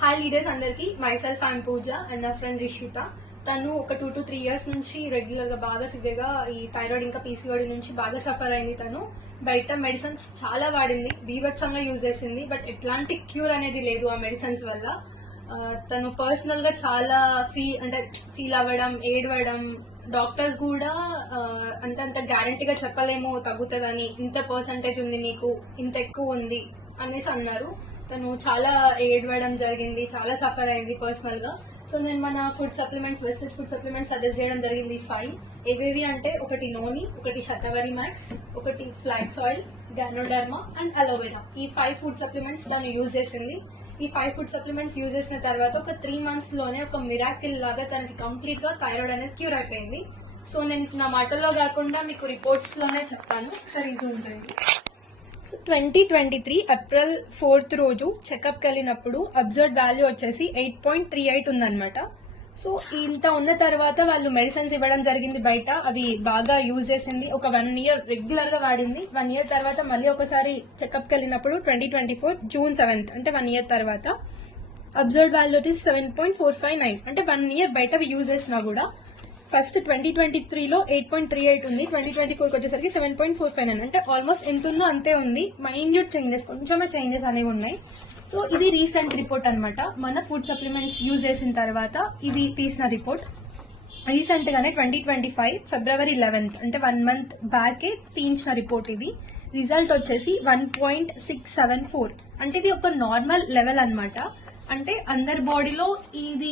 Hi leaders అందరికి, myself I'm puja and నా friend Rishitha. తను ఒక 2 to 3 years నుంచి రెగ్యులర్ గా బాగా సివియర్ గా ఈ థైరాయిడ్ ఇంకా పీసీఓడి నుంచి బాగా సఫర్ అయింది. తను బయట మెడిసిన్స్ చాలా వాడింది, బీభత్సంగా యూజ్ చేసింది. బట్ ఎట్లాంటి క్యూర్ అనేది లేదు ఆ మెడిసిన్స్ వల్ల. తను పర్సనల్ గా చాలా ఫీల్ అవ్వడం, ఏడవడం, డాక్టర్స్ కూడా అంత గ్యారంటీగా చెప్పలేము తగ్గుతుందని, ఇంత పర్సంటేజ్ ఉంది నీకు, ఇంత ఎక్కువ ఉంది అనేసి అన్నారు. తను చాలా ఏడవడం జరిగింది, చాలా సఫర్ అయింది పర్సనల్ గా. సో నేను మన food supplements, Vestige food supplements suggest చేయడం జరిగింది. 5 ఏవేవి అంటే, ఒకటి నోని, ఒకటి శతవరి మ్యాక్స్, ఒకటి flax oil, ganoderma and aloe vera. ఈ 5 ఫుడ్ సప్లిమెంట్స్ తను యూజ్ చేసింది. ఈ 5 ఫుడ్ సప్లిమెంట్స్ యూజ్ చేసిన తర్వాత ఒక 3 months లోనే ఒక మిరాకిల్ లాగా తనకి కంప్లీట్ గా థైరాయిడ్ అనేది క్యూర్ అయిపోయింది. సో నేను నా మాటల్లో కాకుండా మీకు రిపోర్ట్స్ లోనే చెప్తాను, ఒకసారి జూమ్ చేయండి. 2023 April 4th రోజు చెకప్కి వెళ్ళినప్పుడు అబ్జర్వ్ వాల్యూ వచ్చేసి 8.38 ఉందన్నమాట. సో ఇంత ఉన్న తర్వాత వాళ్ళు మెడిసిన్స్ ఇవ్వడం జరిగింది బయట. అవి బాగా యూజ్ చేసింది, ఒక 1 year రెగ్యులర్ గా వాడింది. 1 year తర్వాత మళ్ళీ ఒకసారి చెకప్కి వెళ్ళినప్పుడు 2024 June 7th, అంటే 1 year తర్వాత అబ్జర్వ్ వాల్యూ వచ్చేసి 7.459. అంటే 1 year బయట అవి యూజ్ చేసినా కూడా ఫస్ట్ 2023లో 8.38 ఉంది, 2024 వచ్చేసరికి 7.459. అంటే ఆల్మోస్ట్ ఎంత ఉందో అంతే ఉంది. మైన్యూట్ చేంజెస్, కొంచెమే చేంజెస్ అనేవి ఉన్నాయి. సో ఇది రీసెంట్ రిపోర్ట్ అన్నమాట. మన ఫుడ్ సప్లిమెంట్స్ యూజ్ చేసిన తర్వాత ఇది తీసిన రిపోర్ట్. రీసెంట్ గానే 2025 February 11th, అంటే 1 month బ్యాకే తీయించిన రిపోర్ట్ ఇది. రిజల్ట్ వచ్చేసి 1.674. అంటే ఇది ఒక నార్మల్ లెవెల్ అన్నమాట. అంటే అందరి బాడీలో ఇది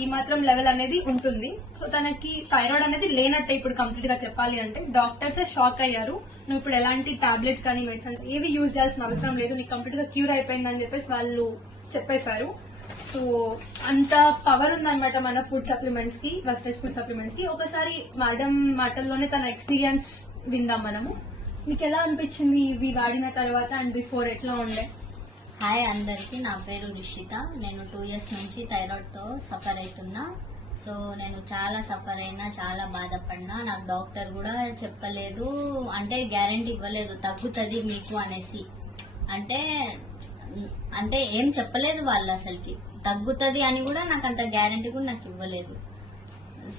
ఈ మాత్రం లెవెల్ అనేది ఉంటుంది. సో తనకి థైరాయిడ్ అనేది లేనట్టే ఇప్పుడు కంప్లీట్ గా చెప్పాలి అంటే. డాక్టర్సే షాక్ అయ్యారు, నువ్వు ఇప్పుడు ఎలాంటి టాబ్లెట్స్ కానీ మెడిసిన్స్ ఏవి యూజ్ చేయాల్సిన అవసరం లేదు, నీకు కంప్లీట్ గా క్యూర్ అయిపోయిందని చెప్పేసి వాళ్ళు చెప్పేశారు. సో అంత పవర్ ఉందన్నమాట మన ఫుడ్ సప్లిమెంట్స్ కి, వెస్టేజ్ ఫుడ్ సప్లిమెంట్స్ కి. ఒకసారి మేడం మాటల్లోనే తన ఎక్స్పీరియన్స్ విందాం మనము. మీకు ఎలా అనిపించింది ఇవి వాడిన తర్వాత అండ్ బిఫోర్ ఎట్లా ఉండే? హాయ్ అందరికి, నా పేరు రిషిత. నేను 2 years నుంచి థైరాయిడ్తో సఫర్ అవుతున్నా. సో నేను చాలా సఫర్ అయినా, చాలా బాధపడినా. నాకు డాక్టర్ కూడా చెప్పలేదు, అంటే గ్యారంటీ ఇవ్వలేదు తగ్గుతుంది మీకు అనేసి. అంటే ఏం చెప్పలేదు వాళ్ళు, అసలుకి తగ్గుతుంది అని కూడా నాకు అంత గ్యారంటీ కూడా నాకు ఇవ్వలేదు.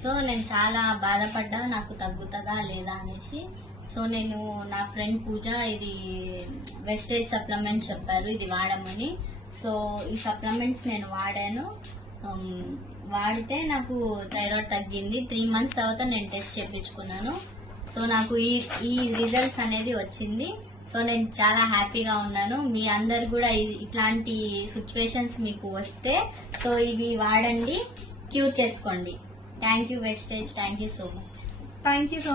సో నేను చాలా బాధపడ్డా, నాకు తగ్గుతుందా లేదా అనేసి. సో నేను నా ఫ్రెండ్ పూజ ఇది వెస్టేజ్ సప్లిమెంట్స్ చెప్పారు, ఇది వాడమని. సో ఈ సప్లిమెంట్స్ నేను వాడాను. వాడితే నాకు థైరాయిడ్ తగ్గింది. 3 months తర్వాత నేను టెస్ట్ చేయించుకున్నాను. సో నాకు ఈ రిజల్ట్స్ అనేది వచ్చింది. సో నేను చాలా హ్యాపీగా ఉన్నాను. మీ అందరు కూడా ఇట్లాంటి సిచ్యువేషన్స్ మీకు వస్తే సో ఇవి వాడండి, క్యూర్ చేసుకోండి. Thank you Vestige, thank you so much. Thank you so